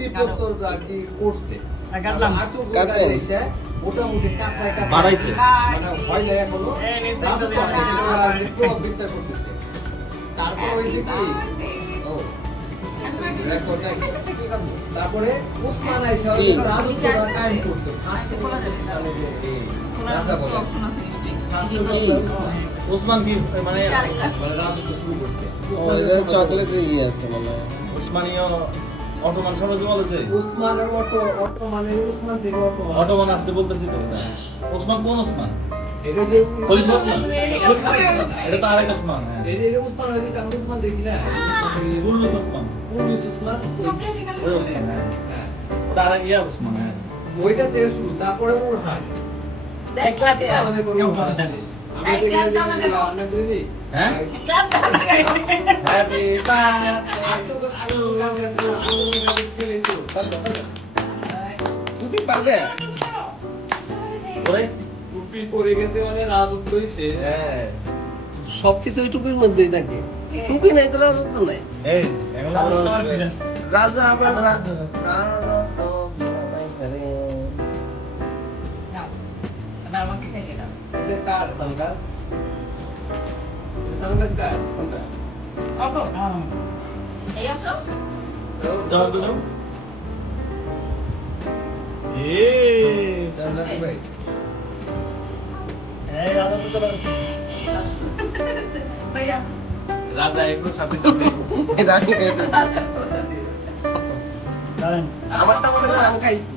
ভিত্তিপ্রস্তর আর কি করছে কাটলাম কাটে মোটামুটি কাঁচায় কাঁচা বাড়াইছে মানে হয় না এখনো বিস্তার করতেছে তারপর হয়েছে কি তারপরে উসমান আইসা রাজত্ব কায়েম করতে উসমান কি মানে রাজত্ব শুরু করতে চকলেটের ইয়ে আছে মানে উসমানীয় অটোমান সাম্রাজ্য বলেছে উসমানের উসমান থেকে অটোমান আসছে বলতেছি তো উসমান কোন উসমান এটা যে খলিফা উসমান এটা তো আরেকটা উসমান হ্যাঁ এই যে উসমান আছে আমি উসমান দেখি না উল্লুস উসমান ওই উসমান হ্যাঁ ওটা আর ইয়া উসমান হ্যাঁ ওইটা থেকে শুরু তারপরে ওর হাত দেখলাতে আমাদের কোনো ভাষা নেই হ্যাঁ হ্যাপি তুমি পারবে ওরে টুপি পরে গেছে মানে রাজত্ব হইছে হ্যাঁ সবকিছু ওই টুপির মধ্যেই থাকে টুপি নাই তো রাজত্ব নাই এই এখন আমরা রাজা আবার রাজা আমাকে থেকে দাও এটা কার সংকাল সংকাল কার কোনটা ওকো এই আসো দাও দাও দাদা ভাই এই রাজা তো চলে ভাইয়া রাজা একটু সাথে আমারটা মনে করে আমি খাইছি